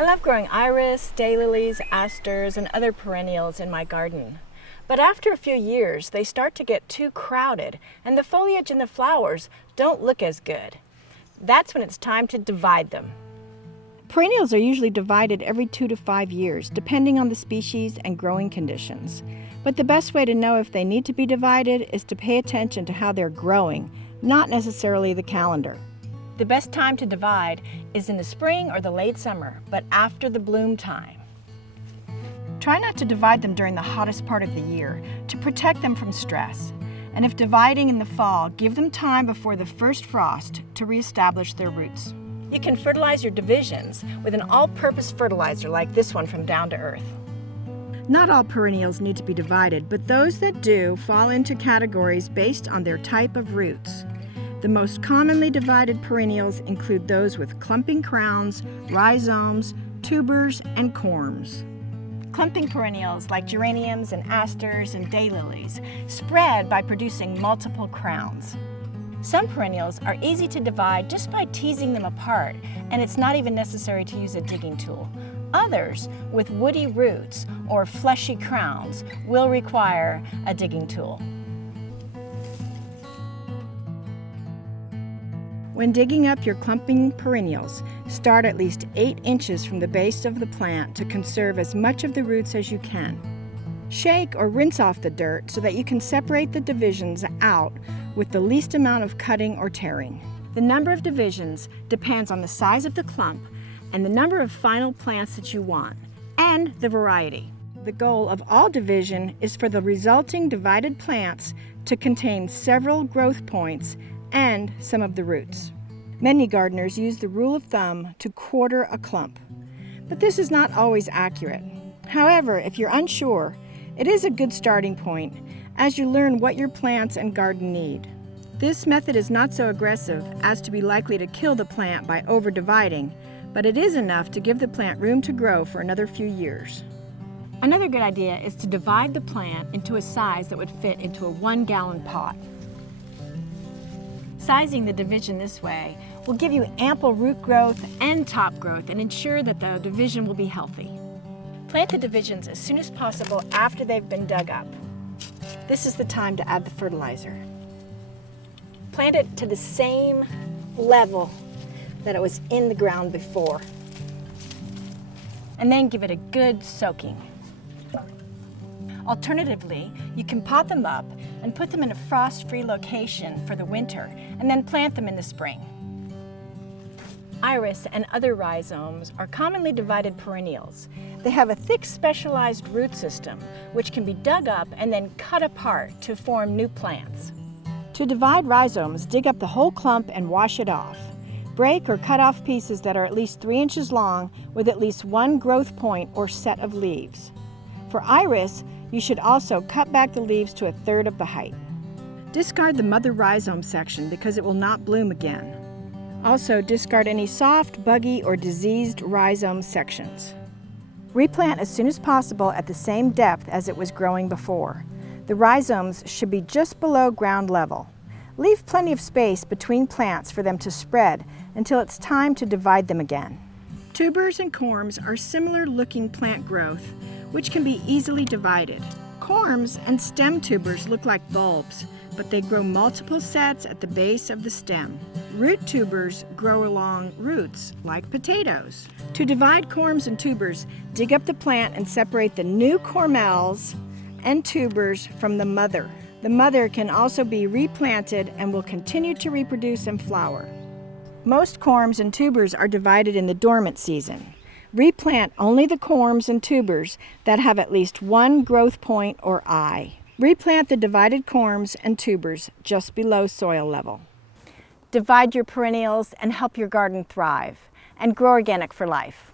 I love growing iris, daylilies, asters, and other perennials in my garden. But after a few years, they start to get too crowded, and the foliage and the flowers don't look as good. That's when it's time to divide them. Perennials are usually divided every 2 to 5 years, depending on the species and growing conditions. But the best way to know if they need to be divided is to pay attention to how they're growing, not necessarily the calendar. The best time to divide is in the spring or the late summer, but after the bloom time. Try not to divide them during the hottest part of the year to protect them from stress. And if dividing in the fall, give them time before the first frost to reestablish their roots. You can fertilize your divisions with an all-purpose fertilizer like this one from Down to Earth. Not all perennials need to be divided, but those that do fall into categories based on their type of roots. The most commonly divided perennials include those with clumping crowns, rhizomes, tubers, and corms. Clumping perennials like geraniums and asters and daylilies spread by producing multiple crowns. Some perennials are easy to divide just by teasing them apart, and it's not even necessary to use a digging tool. Others, with woody roots or fleshy crowns, will require a digging tool. When digging up your clumping perennials, start at least 8 inches from the base of the plant to conserve as much of the roots as you can. Shake or rinse off the dirt so that you can separate the divisions out with the least amount of cutting or tearing. The number of divisions depends on the size of the clump and the number of final plants that you want, and the variety. The goal of all division is for the resulting divided plants to contain several growth points and some of the roots. Many gardeners use the rule of thumb to quarter a clump, but this is not always accurate. However, if you're unsure, it is a good starting point as you learn what your plants and garden need. This method is not so aggressive as to be likely to kill the plant by over-dividing, but it is enough to give the plant room to grow for another few years. Another good idea is to divide the plant into a size that would fit into a 1-gallon pot. Sizing the division this way will give you ample root growth and top growth and ensure that the division will be healthy. Plant the divisions as soon as possible after they've been dug up. This is the time to add the fertilizer. Plant it to the same level that it was in the ground before, and then give it a good soaking. Alternatively, you can pot them up and put them in a frost-free location for the winter, and then plant them in the spring. Iris and other rhizomes are commonly divided perennials. They have a thick specialized root system, which can be dug up and then cut apart to form new plants. To divide rhizomes, dig up the whole clump and wash it off. Break or cut off pieces that are at least 3 inches long with at least 1 growth point or set of leaves. For iris, you should also cut back the leaves to 1/3 of the height. Discard the mother rhizome section because it will not bloom again. Also, discard any soft, buggy, or diseased rhizome sections. Replant as soon as possible at the same depth as it was growing before. The rhizomes should be just below ground level. Leave plenty of space between plants for them to spread until it's time to divide them again. Tubers and corms are similar looking plant growth, which can be easily divided. Corms and stem tubers look like bulbs, but they grow multiple sets at the base of the stem. Root tubers grow along roots like potatoes. To divide corms and tubers, dig up the plant and separate the new cormels and tubers from the mother. The mother can also be replanted and will continue to reproduce and flower. Most corms and tubers are divided in the dormant season. Replant only the corms and tubers that have at least 1 growth point or eye. Replant the divided corms and tubers just below soil level. Divide your perennials and help your garden thrive, and grow organic for life.